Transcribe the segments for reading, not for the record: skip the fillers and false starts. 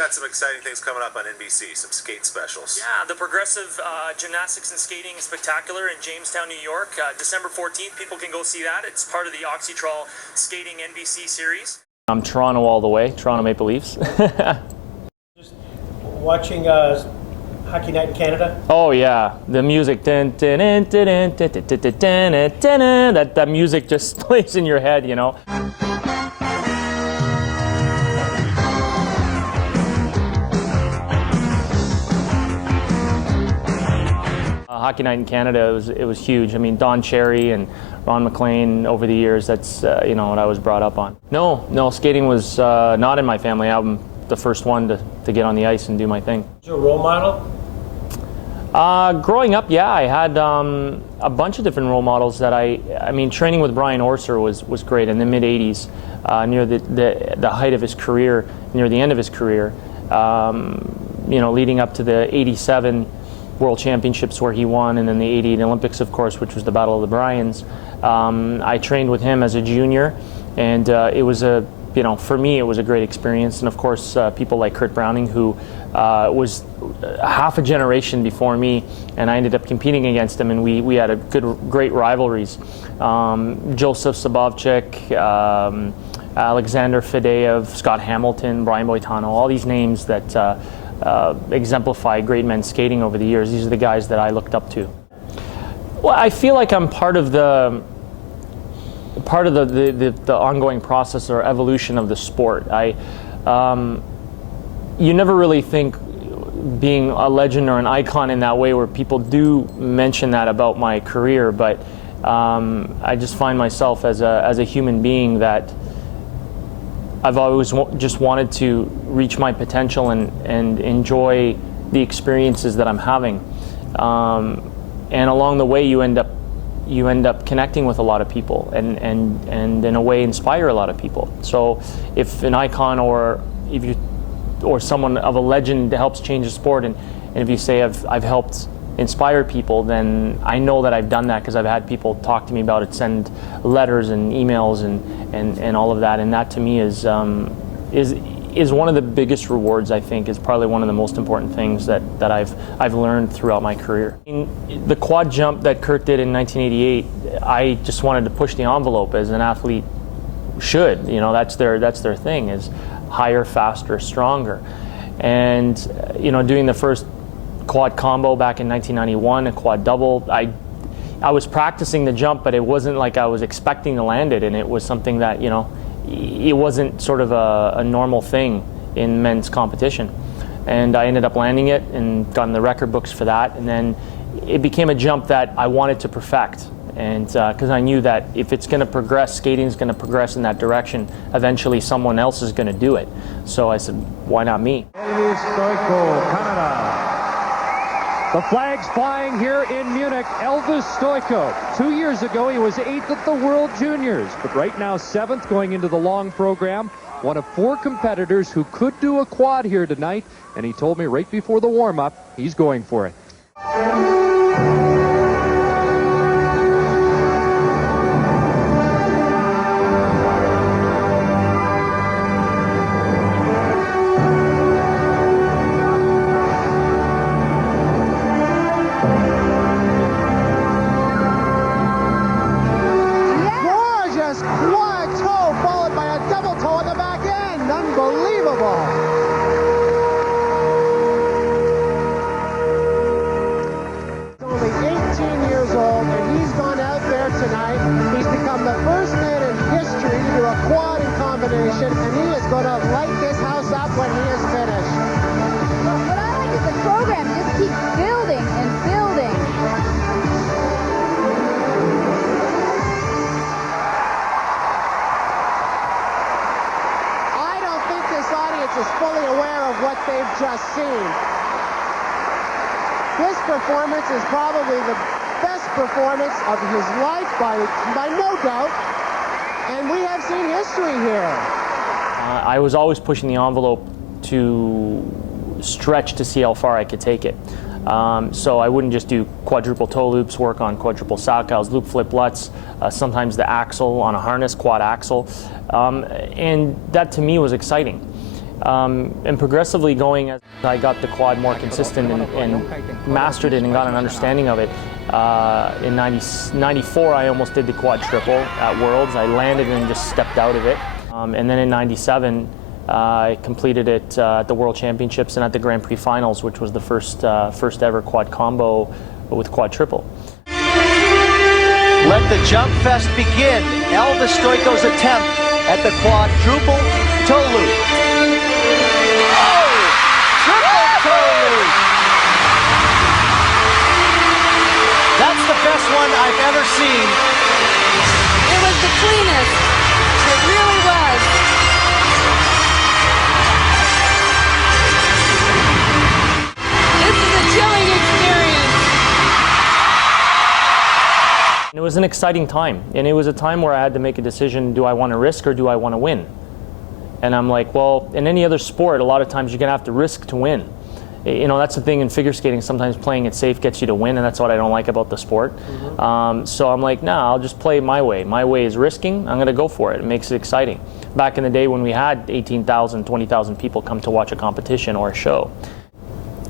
Got some exciting things coming up on NBC, some skate specials. Yeah, the Progressive Gymnastics and Skating Spectacular in Jamestown, New York. December 14th, people can go see that. It's part of the Oxytrol Skating NBC series. I'm Toronto all the way, Toronto Maple Leafs. Just watching Hockey Night in Canada. Oh yeah, the music, that music just plays in your head, you know. Hockey Night in Canada, it was huge. I mean, Don Cherry and Ron McLean over the years, that's you know, what I was brought up on. No, skating was not in my family. I'm the first one to get on the ice and do my thing. Your role model? Growing up, yeah, I had a bunch of different role models that I mean, training with Brian Orser was great in the mid-'80s, near the height of his career, near the end of his career, you know, leading up to the '87 World Championships where he won, and then the '88 Olympics, of course, which was the Battle of the Bryans. I trained with him as a junior, and it was you know, for me, it was a great experience. And of course, people like Kurt Browning, who was half a generation before me, and I ended up competing against him, and we had great rivalries. Joseph Sabovchik, Alexander Fadeev, Scott Hamilton, Brian Boitano, all these names that exemplify great men's skating over the years. These are the guys that I looked up to. Well, I feel like I'm part of the ongoing process or evolution of the sport. You never really think being a legend or an icon in that way, where people do mention that about my career, but I just find myself as a human being that I've always just wanted to reach my potential and enjoy the experiences that I'm having. And along the way, you end up connecting with a lot of people and in a way inspire a lot of people. So if an icon or someone of a legend helps change the sport, and if you say I've helped inspire people, then I know that I've done that, because I've had people talk to me about it, send letters and emails and all of that, and that to me is one of the biggest rewards. I think is probably one of the most important things that I've learned throughout my career. The quad jump that Kurt did in 1988, I just wanted to push the envelope as an athlete should. You know, that's their thing, is higher, faster, stronger. And you know, doing the first quad combo back in 1991, a quad double, I was practicing the jump, but it wasn't like I was expecting to land it, and it was something that, you know, it wasn't sort of a normal thing in men's competition. And I ended up landing it and got in the record books for that, and then it became a jump that I wanted to perfect. And because I knew that if it's going to progress, skating is going to progress in that direction, eventually someone else is going to do it. So I said, why not me? Elvis Stojko, Canada. The flag's flying here in Munich. Elvis Stojko. 2 years ago, he was 8th at the World Juniors, but right now 7th going into the long program. One of 4 competitors who could do a quad here tonight, and he told me right before the warm-up, he's going for it. And he is going to light this house up when he is finished. What I like is the program just keeps building and building. I don't think this audience is fully aware of what they've just seen. This performance is probably the best performance of his life by no doubt. And we have seen history here. I was always pushing the envelope to stretch to see how far I could take it. So I wouldn't just do quadruple toe loops, work on quadruple sow cows, loop flip lutz, sometimes the axle on a harness, quad axle. And that to me was exciting. And progressively going as I got the quad more consistent and mastered it and got an understanding of it. In 94, I almost did the quad triple at Worlds. I landed and just stepped out of it. And then in 97, I completed it at the World Championships and at the Grand Prix Finals, which was the first ever quad combo with quad triple. Let the jump fest begin. Elvis Stojko's attempt at the quadruple toe loop. Oh! Triple toe loop! That's the best one I've ever seen. It was the cleanest. It really was. This is a chilling experience. It was an exciting time, and it was a time where I had to make a decision: do I want to risk or do I want to win? And I'm like, well, in any other sport, a lot of times you're going to have to risk to win. You know, that's the thing in figure skating. Sometimes playing it safe gets you to win, and that's what I don't like about the sport. So I'm like, nah, I'll just play my way. My way is risking. I'm going to go for it. It makes it exciting. Back in the day when we had 18,000, 20,000 people come to watch a competition or a show.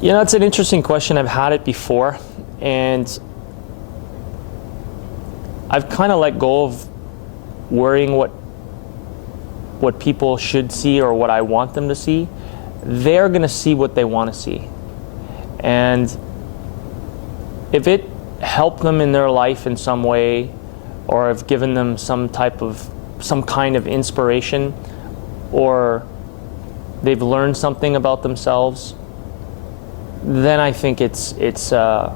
You know, it's an interesting question. I've had it before, and I've kind of let go of worrying what people should see or what I want them to see. They're going to see what they want to see. And if it helped them in their life in some way, or have given them some kind of inspiration, or they've learned something about themselves, then I think it's a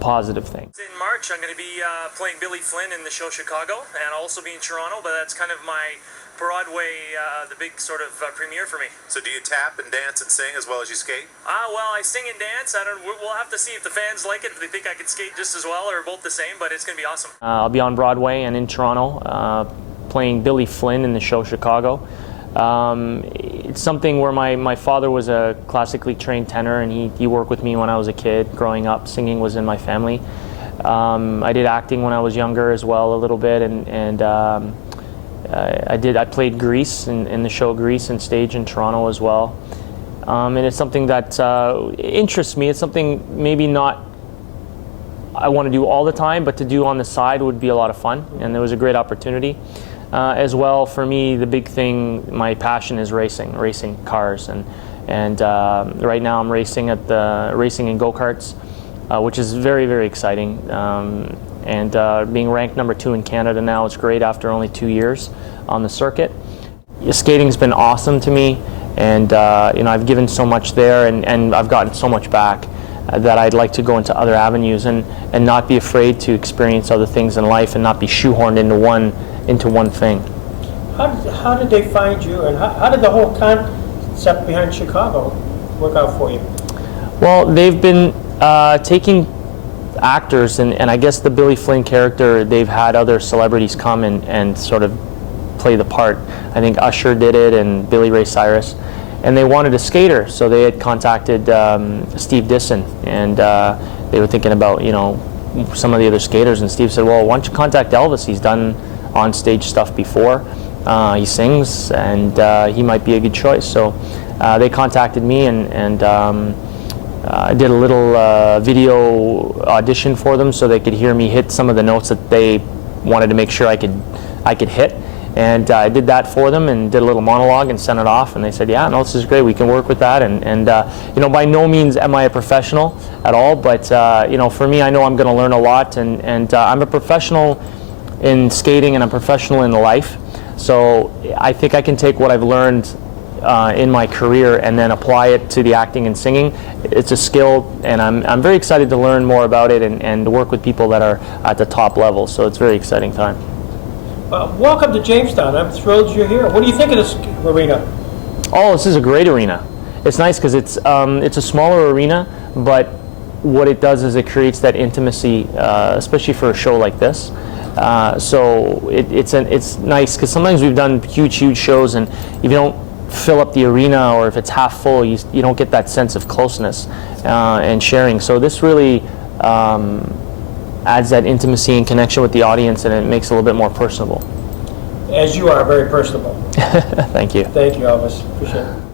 positive thing. In March, I'm going to be playing Billy Flynn in the show Chicago, and I'll also be in Toronto, but that's kind of my Broadway, the big sort of premiere for me. So do you tap and dance and sing as well as you skate? Well, I sing and dance. We'll have to see if the fans like it, if they think I could skate just as well or both the same, but it's going to be awesome. I'll be on Broadway and in Toronto playing Billy Flynn in the show Chicago. It's something where my father was a classically trained tenor, and he worked with me when I was a kid growing up. Singing was in my family. I did acting when I was younger as well, a little bit, and I played Grease in the show Grease and stage in Toronto as well. And it's something that interests me. It's something maybe not I want to do all the time, but to do on the side would be a lot of fun, and there was a great opportunity. As well, for me, the big thing, my passion is racing cars, and right now I'm racing in go-karts, which is very, very exciting. And being ranked number 2 in Canada now is great after only 2 years on the circuit. Skating's been awesome to me, and you know, I've given so much there, and I've gotten so much back that I'd like to go into other avenues and not be afraid to experience other things in life and not be shoehorned into one thing. How did they find you, and how did the whole concept behind Chicago work out for you? Well, they've been taking actors, and I guess the Billy Flynn character, they've had other celebrities come and sort of play the part. I think Usher did it, and Billy Ray Cyrus, and they wanted a skater, so they had contacted Steve Disson, and they were thinking about, you know, some of the other skaters, and Steve said, well, why don't you contact Elvis? He's done on-stage stuff before. He sings, and he might be a good choice. So they contacted me, and I did a little video audition for them so they could hear me hit some of the notes that they wanted to make sure I could hit. And I did that for them and did a little monologue and sent it off, and they said, yeah, no, this is great, we can work with that. And you know, by no means am I a professional at all, but you know, for me, I know I'm going to learn a lot, and I'm a professional in skating, and I'm professional in life. So I think I can take what I've learned in my career and then apply it to the acting and singing. It's a skill, and I'm very excited to learn more about it and to work with people that are at the top level. So it's a very exciting time. Welcome to Jamestown. I'm thrilled you're here. What do you think of this arena? Oh, this is a great arena. It's nice because it's a smaller arena, but what it does is it creates that intimacy, especially for a show like this. So it's nice because sometimes we've done huge shows, and if you don't fill up the arena, or if it's half full, you don't get that sense of closeness and sharing. So this really adds that intimacy and connection with the audience, and it makes it a little bit more personable. As you are very personable. Thank you. Thank you, Elvis. Appreciate it.